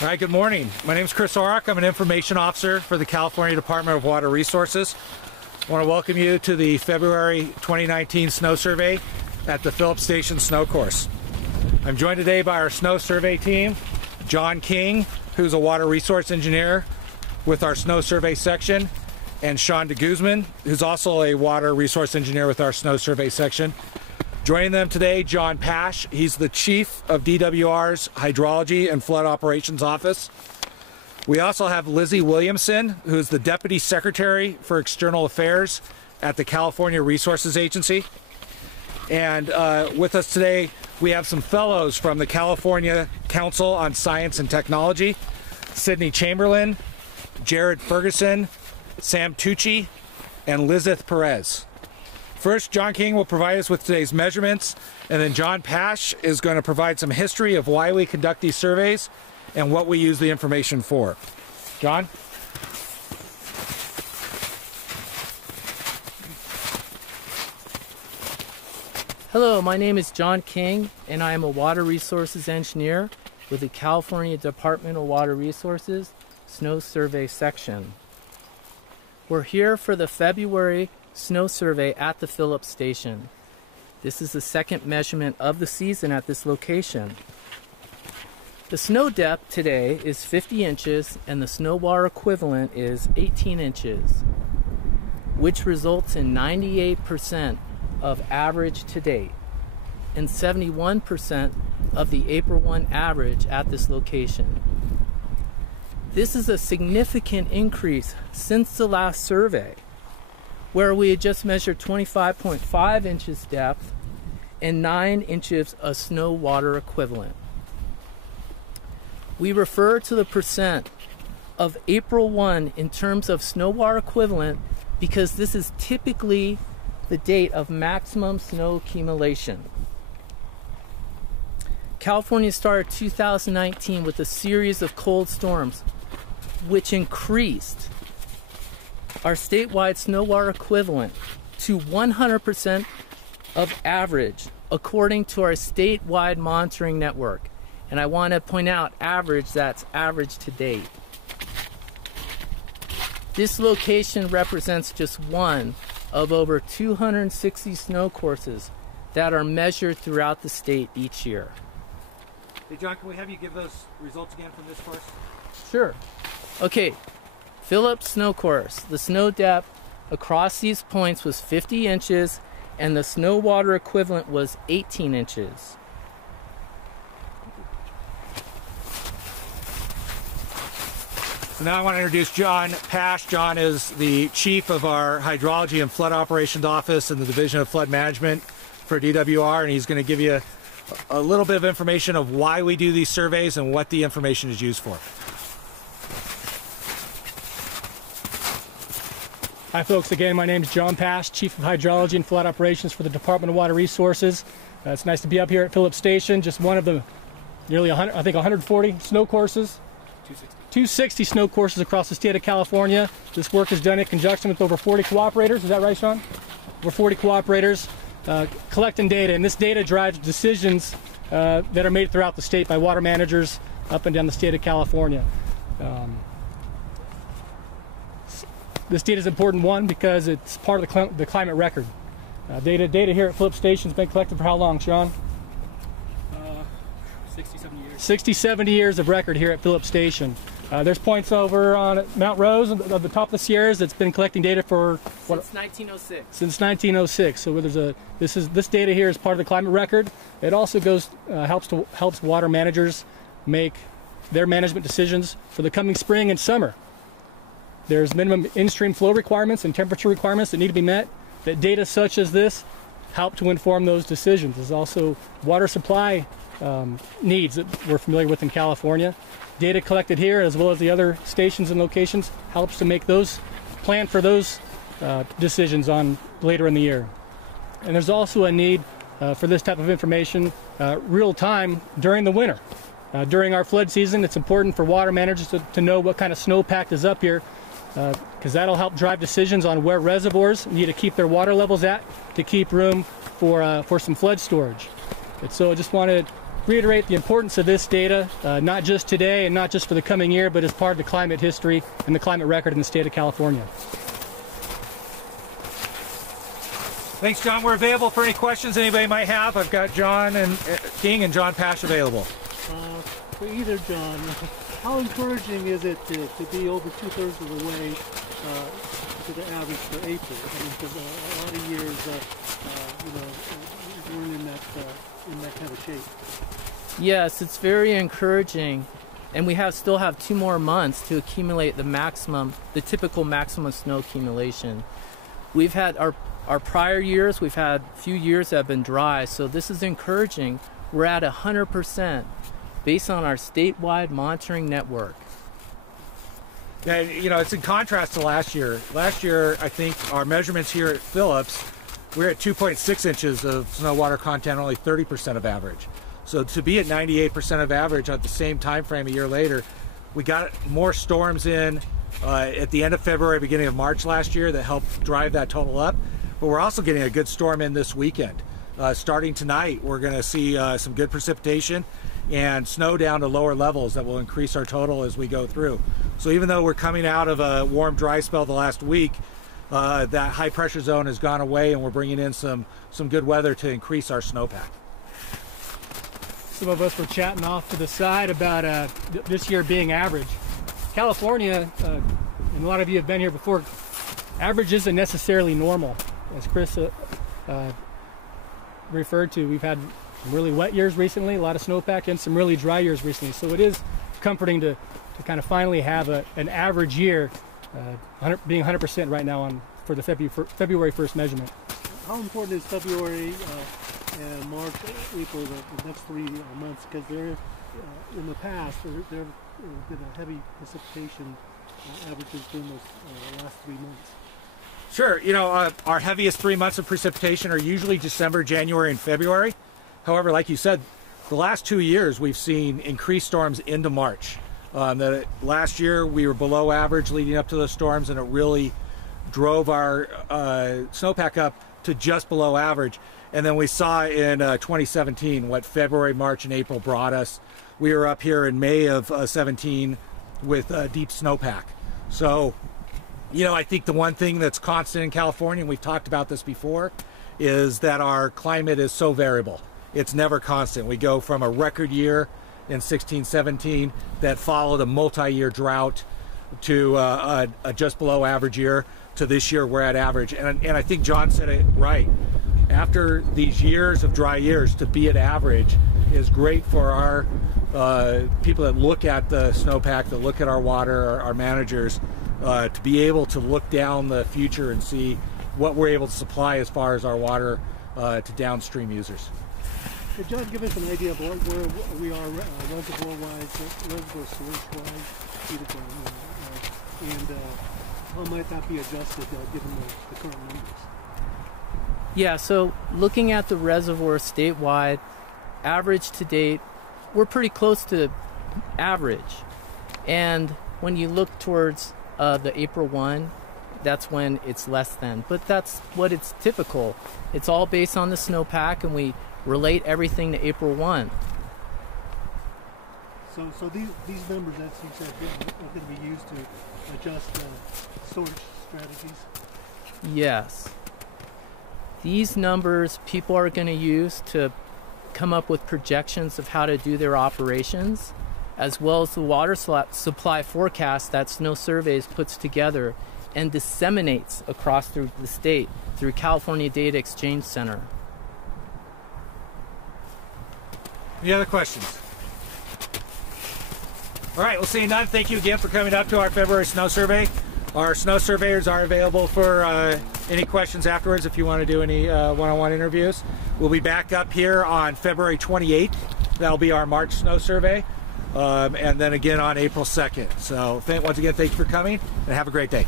All right, good morning. My name is Chris Orrock. I'm an information officer for the California Department of Water Resources. I want to welcome you to the February 2019 snow survey at the Phillips Station Snow Course. I'm joined today by our snow survey team, John King, who's a water resource engineer with our snow survey section, and Sean DeGuzman, who's also a water resource engineer with our snow survey section. Joining them today, John Pash. He's the chief of DWR's Hydrology and Flood Operations Office. We also have Lizzie Williamson, who's the Deputy Secretary for External Affairs at the California Resources Agency. And with us today, we have some fellows from the California Council on Science and Technology, Sydney Chamberlain, Jared Ferguson, Sam Tucci, and Lizeth Perez. First, John King will provide us with today's measurements, and then John Pash is going to provide some history of why we conduct these surveys and what we use the information for. John? Hello, my name is John King, and I am a water resources engineer with the California Department of Water Resources Snow Survey Section. We're here for the February snow survey at the Phillips Station. This is the second measurement of the season at this location. The snow depth today is 50 inches and the snow water equivalent is 18 inches, which results in 98% of average to date and 71% of the April 1 average at this location. This is a significant increase since the last survey, where we had just measured 25.5 inches depth and 9 inches of snow water equivalent. We refer to the percent of April 1 in terms of snow water equivalent because this is typically the date of maximum snow accumulation. California started 2019 with a series of cold storms, which increased our statewide snow water equivalent to 100% of average according to our statewide monitoring network. And I want to point out average, that's average to date. This location represents just one of over 260 snow courses that are measured throughout the state each year. Hey John, can we have you give those results again from this course? Sure. Okay. Phillips Snow Course. The snow depth across these points was 50 inches and the snow water equivalent was 18 inches. So now I want to introduce John Pash. John is the chief of our Hydrology and Flood Operations Office in the Division of Flood Management for DWR, and he's going to give you a little bit of information of why we do these surveys and what the information is used for. Hi folks, again my name is John Pash, Chief of Hydrology and Flood Operations for the Department of Water Resources. It's nice to be up here at Phillips Station, just one of the nearly 140 snow courses. 260 snow courses across the state of California. This work is done in conjunction with over 40 cooperators, is that right, Sean? Over 40 cooperators collecting data, and this data drives decisions that are made throughout the state by water managers up and down the state of California. This data is important, one, because it's part of the climate record. Data here at Phillips Station has been collected for how long, Sean? 60, 70 years. 60, 70 years of record here at Phillips Station. There's points over on Mount Rose, at the top of the Sierras, that's been collecting data for what? Since 1906. Since 1906. So this data here is part of the climate record. It also helps water managers make their management decisions for the coming spring and summer. There's minimum in-stream flow requirements and temperature requirements that need to be met. That data such as this help to inform those decisions. There's also water supply needs that we're familiar with in California. Data collected here, as well as the other stations and locations, helps to make those, plan for those decisions on later in the year. And there's also a need for this type of information real time during the winter. During our flood season, it's important for water managers to know what kind of snowpack is up here, because that'll help drive decisions on where reservoirs need to keep their water levels at to keep room for some flood storage. And so I just wanted reiterate the importance of this data, not just today and not just for the coming year, but as part of the climate history and the climate record in the state of California. Thanks, John. We're available for any questions anybody might have. I've got John and King and John Pash available. For either John, how encouraging is it to be over 2/3 of the way to the average for April? I mean, because a lot of years, we're in that kind of shape. Yes, it's very encouraging, and we still have 2 more months to accumulate the typical maximum snow accumulation. We've had our prior years, we've had a few years that have been dry, so this is encouraging. We're at 100% based on our statewide monitoring network. Yeah, it's in contrast to last year. Last year, I think our measurements here at Phillips, we're at 2.6 inches of snow water content, only 30% of average. So to be at 98% of average at the same time frame a year later, we got more storms in at the end of February, beginning of March last year that helped drive that total up. But we're also getting a good storm in this weekend. Starting tonight, we're going to see some good precipitation and snow down to lower levels that will increase our total as we go through. So even though we're coming out of a warm, dry spell the last week, that high pressure zone has gone away and we're bringing in some good weather to increase our snowpack. Some of us were chatting off to the side about this year being average. California, and a lot of you have been here before, average isn't necessarily normal. As Chris referred to, we've had some really wet years recently, a lot of snowpack, and some really dry years recently. So it is comforting to kind of finally have an average year, being 100% right now for the February 1st measurement. How important is February and March, April, the next 3 months? Because in the past, there have been a heavy precipitation averages during those last 3 months. Sure, our heaviest 3 months of precipitation are usually December, January, and February. However, like you said, the last 2 years we've seen increased storms into March. Last year we were below average leading up to those storms, and it really drove our snowpack up to just below average. And then we saw in 2017 what February, March, and April brought us. We were up here in May of 17 with deep snowpack. So, I think the one thing that's constant in California, and we've talked about this before, is that our climate is so variable. It's never constant. We go from a record year in 16-17 that followed a multi-year drought to a just below average year to this year we're at average. And I think John said it right. After these years of dry years, to be at average is great for our people that look at the snowpack, that look at our water, our managers, to be able to look down the future and see what we're able to supply as far as our water to downstream users. Could John give us an idea of where we are reservoir-wise, reservoir storage-wise, and how might that be adjusted given the current numbers? Yeah, so looking at the reservoir statewide, average to date, we're pretty close to average. And when you look towards the April 1, that's when it's less than. But that's what it's typical. It's all based on the snowpack, and we relate everything to April 1. So these numbers that you said are going to be used to adjust storage strategies? Yes. These numbers people are going to use to come up with projections of how to do their operations, as well as the water supply forecast that Snow Surveys puts together and disseminates across through the state through California Data Exchange Center. Any other questions? All right, we'll see you none. Thank you again for coming up to our February snow survey. Our snow surveyors are available for any questions afterwards if you want to do any one-on-one interviews. We'll be back up here on February 28th. That'll be our March snow survey. And then again on April 2nd. So once again, thank you for coming and have a great day.